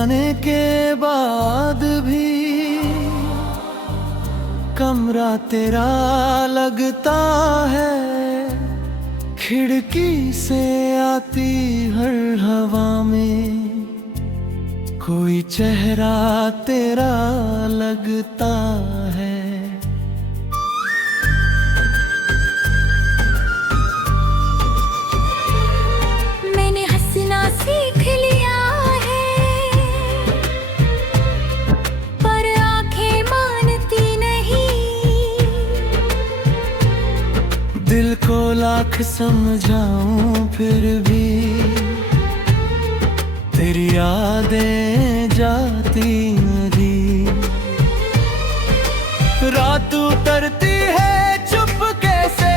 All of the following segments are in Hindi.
जाने के बाद भी कमरा तेरा लगता है, खिड़की से आती हर हवा में कोई चेहरा तेरा लगता है। मैंने हंसना सीख लिया है, पर आंखें मानती नहीं। दिल को लाख समझाऊं फिर भी तेरी यादें जाती नहीं। रात उतरती है चुपके से,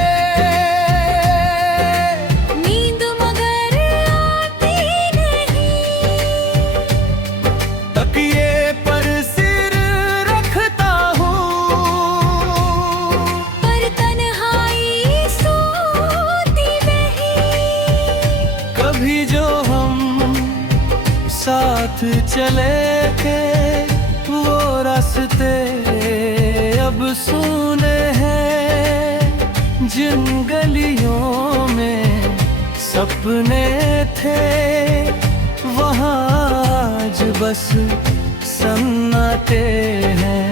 नींद मगर आती नहीं। तकिए पर सिर रखता हूँ, पर तन्हाई सोती नहीं। कभी जो हम साथ चले थे वो रास्ते अब सुने हैं। जिन गलियों में सपने थे वहाँ आज बस सन्नाटे हैं।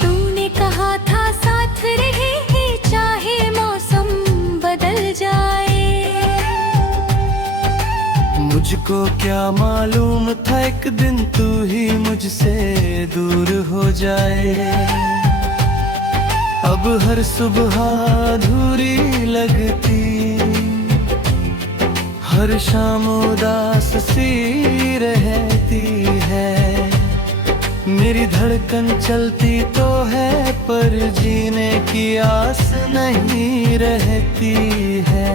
तूने कहा था साथ रहेंगे चाहे मौसम बदल जाए। मुझको क्या मालूम था एक दिन तू ही मुझसे दूर हो जाए। अब हर सुबह अधूरी लगती, हर शाम उदास सी रहती है। मेरी धड़कन चलती तो है पर जीने की आस नहीं रहती है।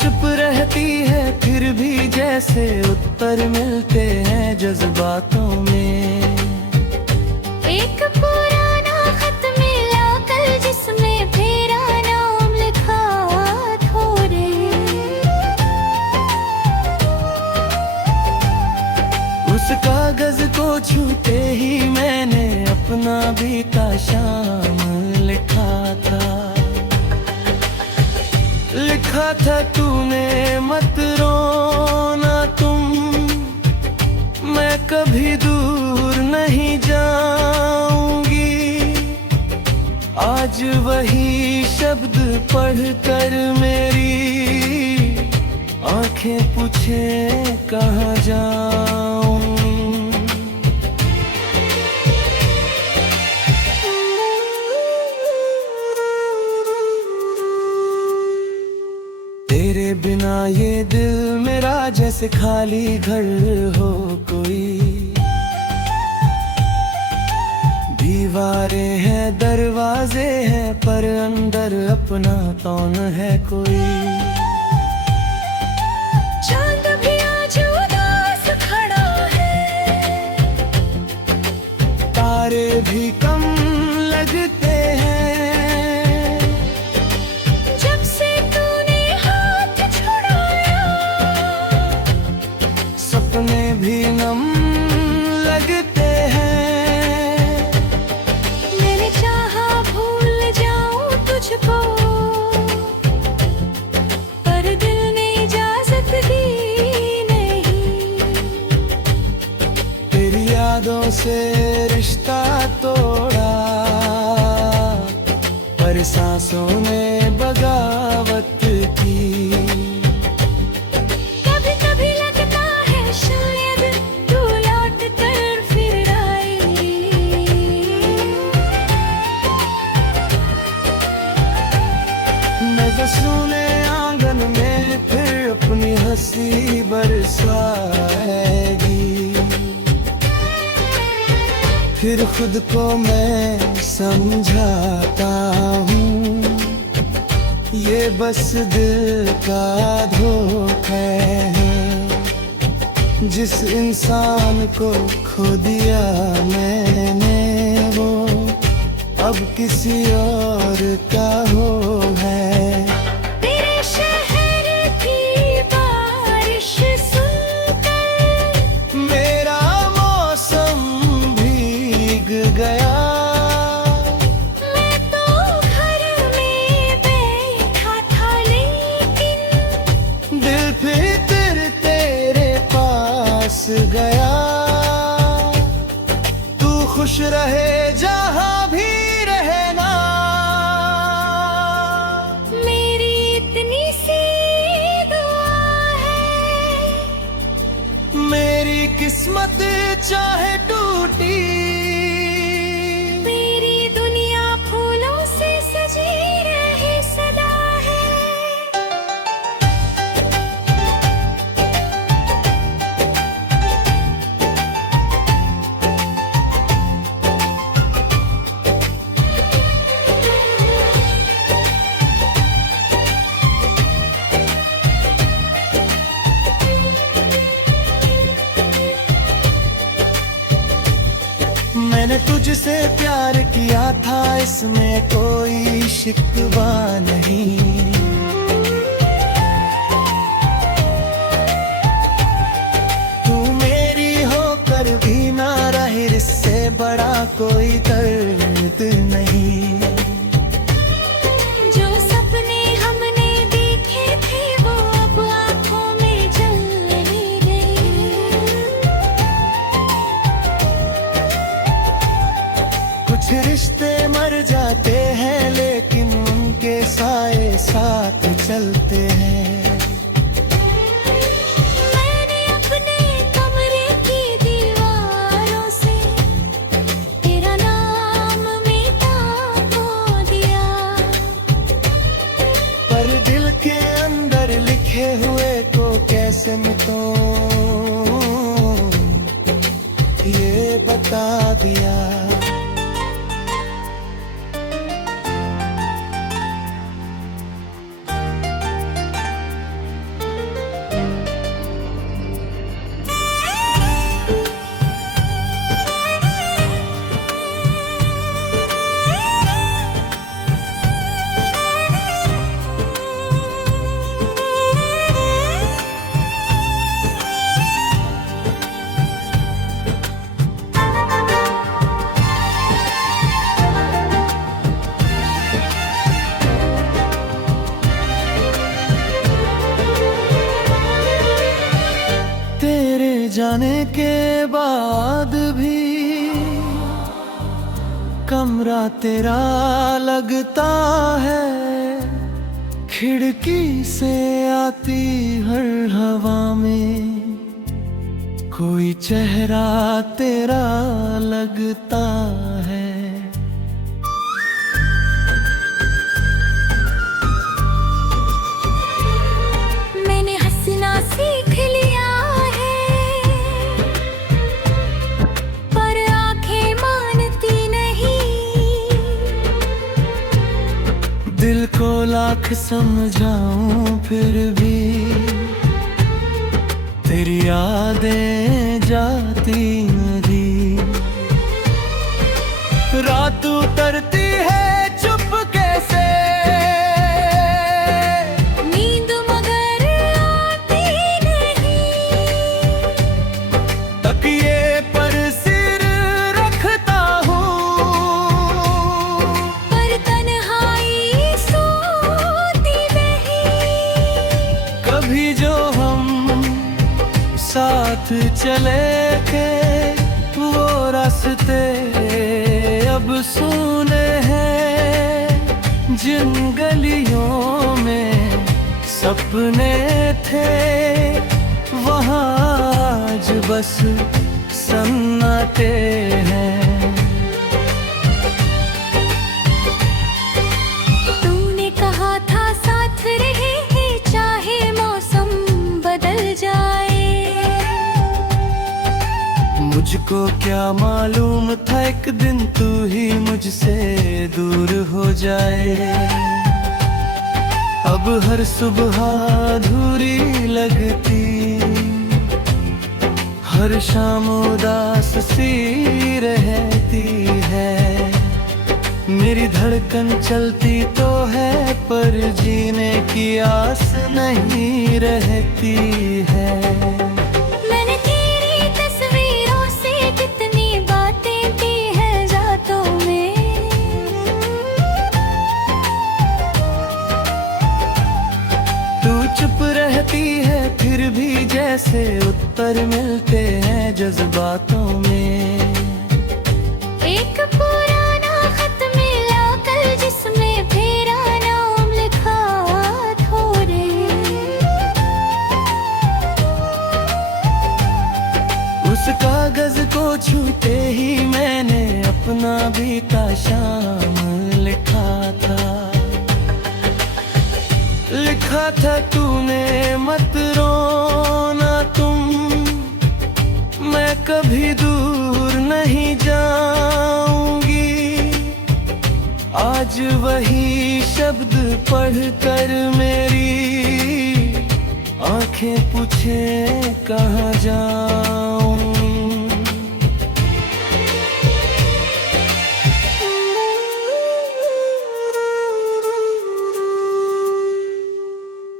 चुप रहती है फिर भी जैसे उत्तर मिलते हैं जज्बातों में। एक पुराना खत मिला कल जिसमें तेरा नाम लिखा थोड़े। उस कागज को छूते ही मैंने अपना बीता शाम लिखा था। लिखा था तूने मत रोना तुम, मैं कभी दूर नहीं जाऊंगी। आज वही शब्द पढ़कर मेरी आंखें पूछे कहाँ जाऊं। तेरे बिना ये दिल मेरा जैसे खाली घर हो कोई। दीवारें हैं दरवाजे हैं पर अंदर अपना कौन है कोई। चांद भी आज उदास खड़ा है, तारे भी कम लगते हैं। जब से तूने हाथ छुड़ाया, सपने भी नम लगते हैं। मैंने चाहा भूल जाऊं तुझको, पर दिल ने इजाजत दी नहीं। तेरी यादों से रिश्ता तोड़ा पर सांसों ने बगावत की। कभी कभी लगता है शायद तू लौट कर फिर आई। नजर सुने आंगन में फिर अपनी हंसी बरसाएगी। फिर खुद को मैं समझाता हूँ ये बस दिल का धोखा है। जिस इंसान को खो दिया मैंने, वो अब किसी और का हो है। तेरे शहर की बारिश सुनकर मेरा मौसम भीग गया। मैं तो घर में बैठा था, लेकिन दिल फिर तेरे पास गया। तू खुश रहे जहाँ भी रहना, मेरी इतनी सी दुआ है। मेरी किस्मत चाहे टूटी, मेरी दुनिया फूलों से सजी रहे सदा है। मैंने तुझसे प्यार किया था, इसमें कोई शिकवा नहीं। तू मेरी होकर भी ना रही, इससे बड़ा कोई दर्द नहीं। जो सपने हमने देखे थे वो अब आँखों में जल रहे। कुछ रिश्ते मर जाते हैं, लेकिन उनके साए साथ चलते हैं। मैंने अपने कमरे की दीवारों से तेरा नाम मिटा को दिया, पर दिल के अंदर लिखे हुए को कैसे मिटूं, ये बता दिया। तेरे जाने के बाद भी कमरा तेरा लगता है। खिड़की से आती हर हवा में कोई चेहरा तेरा लगता है। मैंने हंसना सीख लिया है, पर आंखें मानती नहीं। दिल को लाख समझाऊं फिर भी तेरी यादें जाती नहीं। रात उतरती है चुप कैसे, नींद मगर आती नहीं। तकिए पर सिर रखता हूँ, पर तन्हाई सोती नहीं। कभी जो हम साथ चले थे वो रास्ते अब सुने हैं। जिन गलियों में सपने थे वहाँ आज बस सन्नाटे हैं। तूने कहा था साथ रहेंगे चाहे मौसम बदल जाए। मुझको क्या मालूम था एक दिन तू ही मुझसे दूर हो जाए। अब हर सुबह अधूरी लगती, हर शाम उदास सी रहती है। मेरी धड़कन चलती तो है पर जीने की आस नहीं रहती है। मैंने तेरी तस्वीरों से कितनी बातें की हैं रातों में। तू चुप रहती है फिर भी जैसे उत्तर मिलते हैं जज्बातों में। एक पुराना खत मिला कल जिसमें तेरा नाम लिखा थोड़े। उस कागज को छूते ही मैंने अपना बीता शाम लिखा था। लिखा था तूने मत रोना तुम, मैं कभी दूर नहीं जाऊंगी। आज वही शब्द पढ़कर मेरी आंखें पूछे कहाँ जाऊं।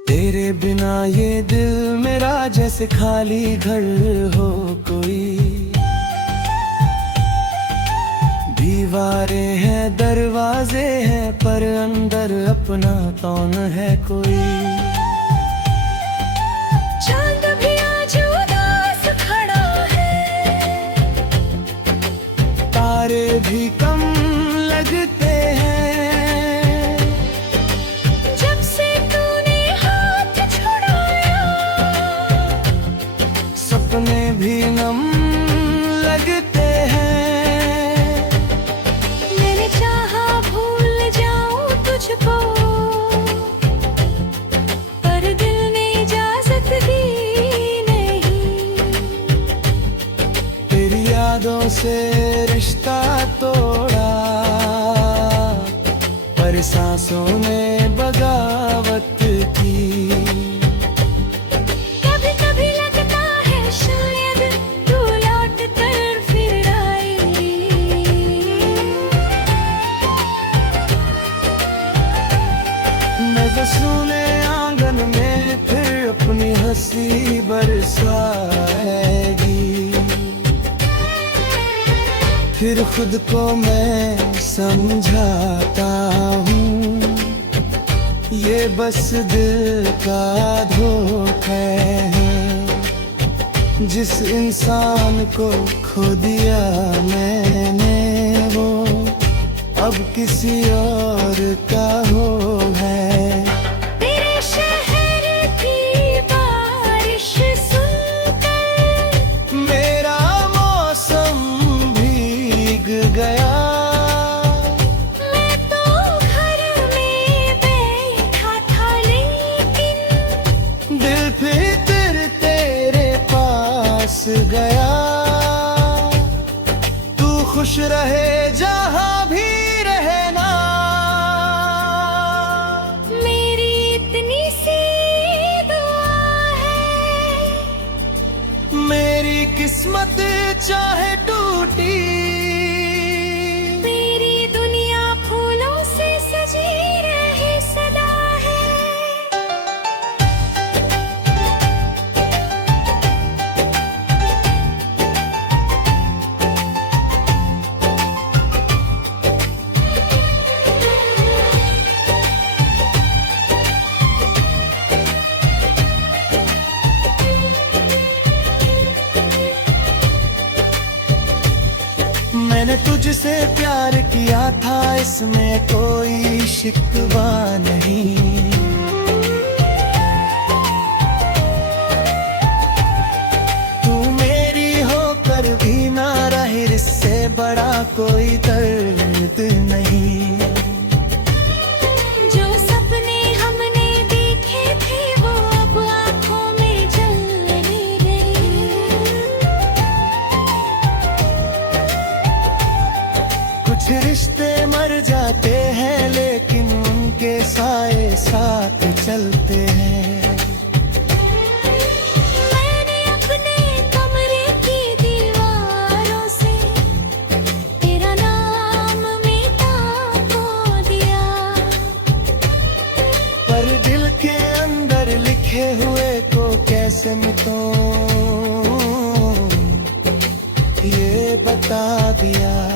तेरे बिना ये दिल मेरा जैसे खाली घर हो कोई। दीवारें हैं दरवाजे हैं पर अंदर अपना कौन है कोई। चांद भी आज उदास खड़ा है, तारे भी कम लगते हैं। जब से तूने हाथ छुड़ाया सपने भी नम लगते हैं। मैंने चाहा भूल जाऊं तुझको पर दिल ने इजाजत दी नहीं। तेरी यादों से रिश्ता तोड़ा पर सांसों ने बगावत की। कभी कभी लगता है शायद तू लौट कर फिर आएगी। मैं तो सुने आंगन में फिर अपनी हंसी बरसाएगी। फिर खुद को मैं समझाता हूँ ये बस दिल का धोखा है। जिस इंसान को खो दिया मैंने वो अब किसी और का हो है। तेरे शहर की बारिश सुनकर मेरा मौसम भीग गया। मैं तो घर में बैठा था लेकिन दिल फिर तेरे पास गया। तू खुश रहे जहाँ भी रहना। मेरी इतनी सी दुआ है। मेरी किस्मत चाहे टूटी, मेरी दुनिया फूलों से सजी रहे सदा है। मैंने तुझसे प्यार किया था इसमें कोई शिकवा नहीं। तू मेरी होकर भी ना रही इससे बड़ा कोई दर्द नहीं। जो सपने हमने देखे थे वो अब आँखों में जल रहे। कुछ रिश्ते मर जाते हैं लेकिन उनके साए साथ चलते हैं। मैंने अपने कमरे की पिया